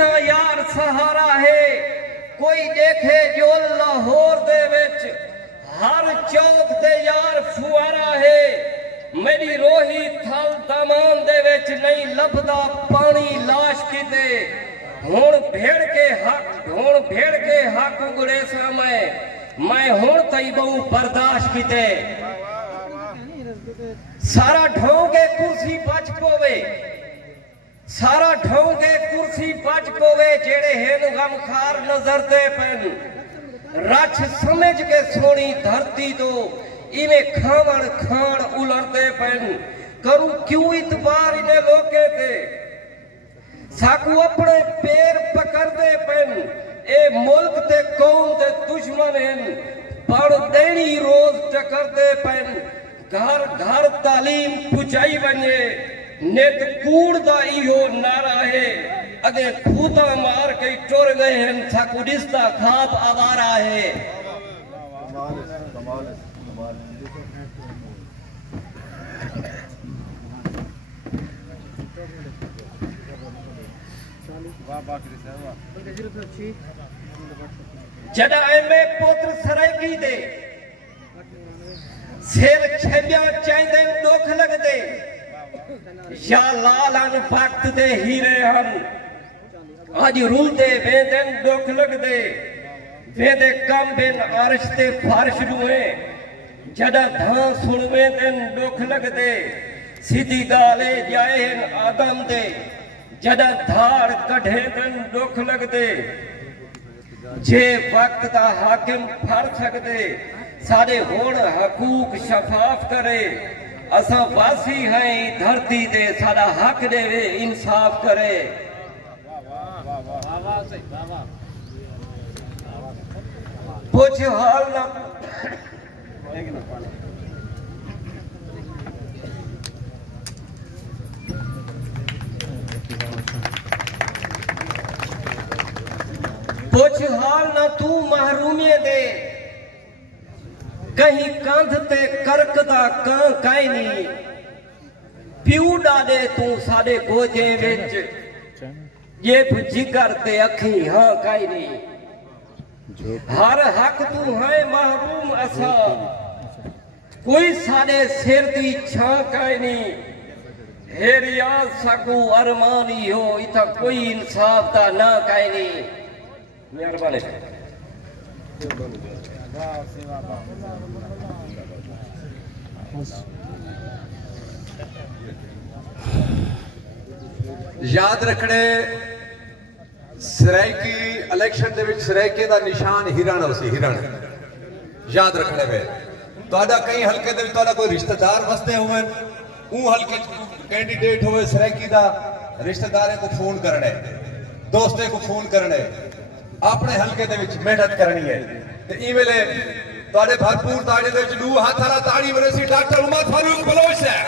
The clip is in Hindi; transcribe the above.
बिना यार सहारा है। कोई देखे जो लाहौर दे विच हर चौक ते यार फुआरा है। मेरी रोही थल दमान दे विच नहीं लभदा पानी लाश किते। हुण भेड़ के हक गुरेसा मैं हुण तई बहु बर्दाश्त किते। सारा ढोंगे कुर्सी बच पोवे, सारा ढोंगे कुर्सी बच पोवे जेड़े हेन गमखार नजर दे पेन। रच समझ के सोनी धरती तो इवें खावण खान उलरदे पेन। करूं क्यों इतबार इन्हें लोके ते साकू अपने पैर पकड़दे पेन। ए मुल्क ते कौम दे दुश्मन हैं पढ़ देनी रोज टकरदे पेन। घर घर तालीम पुचाई वने नेत कूड़ दा इहो नारा है। अगे खूता मार के टुर गए हैं साकू दिसदा खाब आवारा है। जदा में पुत्र सरायकी दे सिर छबिया चाहते दुख लगते। या लालन वक्त दे हीरे हम आज रुलते वेंदन दुख लगते। वेंदे कम बिन अर्श ते फर्श रुए जदा धां सुन वेंदन दुख लगते। सीधी गाले जाए आदम दे जदा धाड़ कढ़े दिन दुख लगते। जे वक्त दा हाकिम फड़ सकते सारे होण हकूक शफाफ करे। असा वासी हैं धरती दे सारा हक देवे इंसाफ करे। कुछ हाल ना कुछ हाल ना तू महरूमिये दे कहीं कंध ते करकदा कां काई नहीं। प्यू डाले तू साडे गोजे विच ये जिगर ते अखी हां काई नहीं। हर हक तू है महरूम असा कोई साडे सिर दी छां काई नहीं। हे रियाज सकू अरमानी हो इथा कोई इंसाफ दा ना काई नहीं। मेहरबानी याद रखने सरायकी इलेक्शन दे विच सरायके दा निशान हिरण हो सी हिरण। याद रखने में तुहाडा कई हलके दे विच तुहाडा कोई रिश्तेदार वसदे होवे ऊ हलके कैंडीडेट होवे सरायकी दा रिश्तेदारे को फोन करने दोस्ते को फोन करने अपने हलके दे विच मेहनत करनी है। ते ई वेले तुहाडे भरपूर ताड़ी दे विच दू हाथ वाला ताड़ी वरे सी डॉक्टर उमर फारूक बलोच है।